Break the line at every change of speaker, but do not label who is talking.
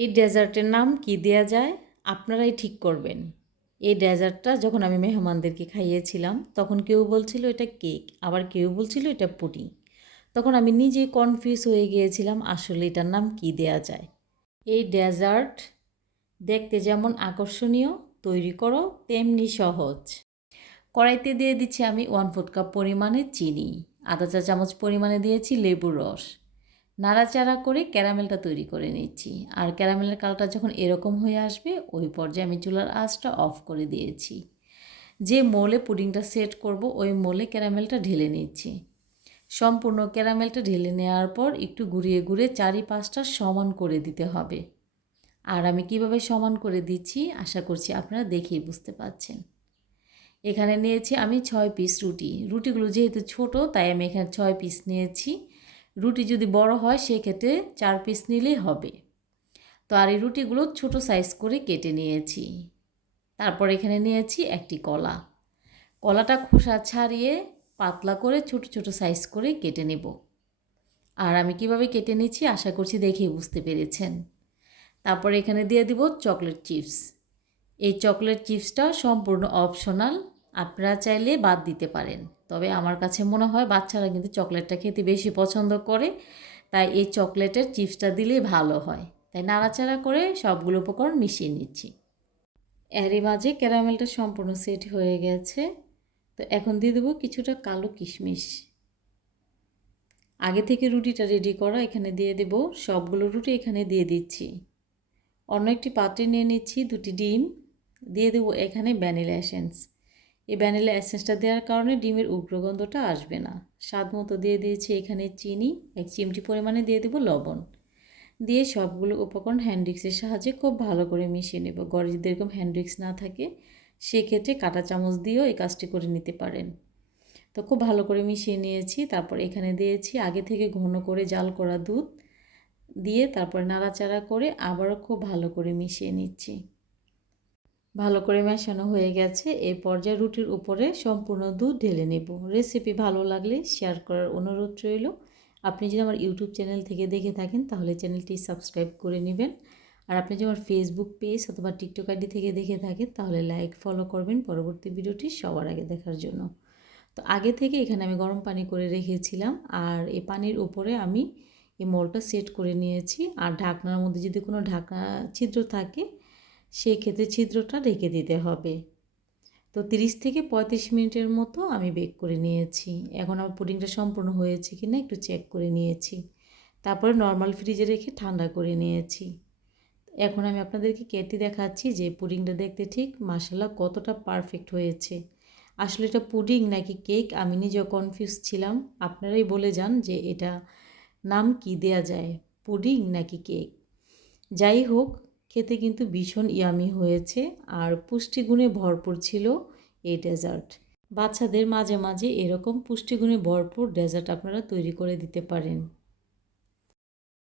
এই ডেজার্টের নাম কি দেয়া যায়? আপনারাই ঠিক করবেন। এই ডেজার্টটা যখন আমি মেহমানদেরকে খাইয়েছিলাম, তখন কেউ বলছিল এটা কেক, আবার কেউ বলছিল এটা পুডিং তখন আমি নিজে কনফিউজ হয়ে গিয়েছিলাম, আসলে এটার নাম কি দেয়া যায়? এই ডেজার্ট দেখতে যেমন আকর্ষণীয়, তৈরি করো তেমনি সহজ। কড়াইতে দিয়ে দিচ্ছি আমি ওয়ান ফোর্থ কাপ পরিমাণে চিনি, আধা চা চামচ পরিমাণে দিয়েছি লেবুর রস। নাড়াচাড়া করে ক্যারামেলটা তৈরি করে নিচ্ছি। আর ক্যারামেলের কালারটা যখন এরকম হয়ে আসবে, ওই পর্যায়ে আমি চুলার আঁচটা অফ করে দিয়েছি। যে মোলে পুডিংটা সেট করব, ওই মোলে ক্যারামেলটা ঢেলে নিচ্ছি। সম্পূর্ণ ক্যারামেলটা ঢেলে নেওয়ার পর একটু ঘুরিয়ে ঘুরে চারি পাঁচটা সমান করে দিতে হবে। আর আমি কীভাবে সমান করে দিচ্ছি, আশা করছি আপনারা দেখেই বুঝতে পাচ্ছেন। এখানে নিয়েছি আমি ছয় পিস রুটি। রুটিগুলো যেহেতু ছোট, তাই আমি এখানে ছয় পিস নিয়েছি। রুটি যদি বড় হয়, সেক্ষেত্রে চার পিস নিলেই হবে। তো আর এই রুটিগুলো ছোট সাইজ করে কেটে নিয়েছি। তারপর এখানে নিয়েছি একটি কলা। কলাটা খোসা ছাড়িয়ে পাতলা করে ছোট ছোট সাইজ করে কেটে নেব। আর আমি কীভাবে কেটে নিচ্ছি আশা করছি দেখেই বুঝতে পেরেছেন। তারপর এখানে দিয়ে দিব চকলেট চিপস এই চকলেট চিপসটা সম্পূর্ণ অপশনাল আপনারা চাইলে বাদ দিতে পারেন। তবে আমার কাছে মনে হয় বাচ্চারা কিন্তু চকলেটটা খেতে বেশি পছন্দ করে, তাই এই চকলেটের চিপসটা দিলেই ভালো হয়। তাই নাড়াচাড়া করে সবগুলো উপকরণ মিশিয়ে নিচ্ছি। এরই মাঝে ক্যারামেলটা সম্পূর্ণ সেট হয়ে গেছে। তো এখন দিয়ে দেবো কিছুটা কালো কিশমিশ। আগে থেকে রুটিটা রেডি করা এখানে দিয়ে দেব। সবগুলো রুটি এখানে দিয়ে দিচ্ছি। অন্য একটি পাত্রে নিয়ে নিচ্ছি দুটি ডিম। দিয়ে দেবো এখানে ভ্যানিলা এসেন্স। এই ভ্যানিলা অ্যাসেন্সটা দেওয়ার কারণে ডিমের উগ্রগন্ধটা আসবে না। স্বাদ মতো দিয়ে দিয়েছি এখানে চিনি, এক চিমটি পরিমাণে দিয়ে দেবো লবণ। দিয়ে সবগুলো উপকরণ হ্যান্ড্রিক্সের সাহায্যে খুব ভালো করে মিশিয়ে নেব। গড়ে যদি এরকম হ্যান্ড্রিক্স না থাকে, সেক্ষেত্রে কাঁটা চামচ দিয়েও এই কাজটি করে নিতে পারেন। তো খুব ভালো করে মিশিয়ে নিয়েছি, তারপর এখানে দিয়েছি আগে থেকে ঘন করে জাল করা দুধ। দিয়ে তারপর নাড়াচাড়া করে আবারও খুব ভালো করে মিশিয়ে নিচ্ছি। ভালো করে মেশানো হয়ে গেছে। এই পর্যায়ে রুটির উপরে সম্পূর্ণ দুধ ঢেলে নেব। রেসিপি ভালো লাগলে শেয়ার করার অনুরোধ রইল। আপনি যদি আমার ইউটিউব চ্যানেল থেকে দেখে থাকেন, তাহলে চ্যানেলটি সাবস্ক্রাইব করে নেবেন। আর আপনি যদি আমার ফেসবুক পেজ অথবা টিকটক আইডি থেকে দেখে থাকেন, তাহলে লাইক ফলো করবেন পরবর্তী ভিডিওটি সবার আগে দেখার জন্য। তো আগে থেকে এখানে আমি গরম পানি করে রেখেছিলাম। আর এই পানির উপরে আমি এই মলটা সেট করে নিয়েছি। আর ঢাকনার মধ্যে যদি কোনো ঢাকনা ছিদ্র থাকে সেই ক্ষেত্রে ছিদ্রটা রেখে দিতে হবে। তো তিরিশ থেকে পঁয়ত্রিশ মিনিটের মতো আমি বেক করে নিয়েছি। এখন আমার পুডিংটা সম্পূর্ণ হয়েছে কি না একটু চেক করে নিয়েছি। তারপরে নর্মাল ফ্রিজে রেখে ঠান্ডা করে নিয়েছি। এখন আমি আপনাদেরকে কেটে দেখাচ্ছি যে পুডিংটা দেখতে ঠিক মাসালা কতটা পারফেক্ট হয়েছে। আসলে এটা পুডিং নাকি কেক আমি নিজেও কনফিউজ ছিলাম। আপনারাই বলে যান যে এটা নাম কি দেয়া যায়? পুডিং নাকি কেক যাই হোক খেতে কিন্তু ভীষণ ইয়ামি হয়েছে আর পুষ্টিগুণে ভরপুর ছিল এই ডেজার্ট বাচ্চাদের মাঝে মাঝে এরকম পুষ্টিগুণে ভরপুর ডেজার্ট আপনারা তৈরি করে দিতে পারেন।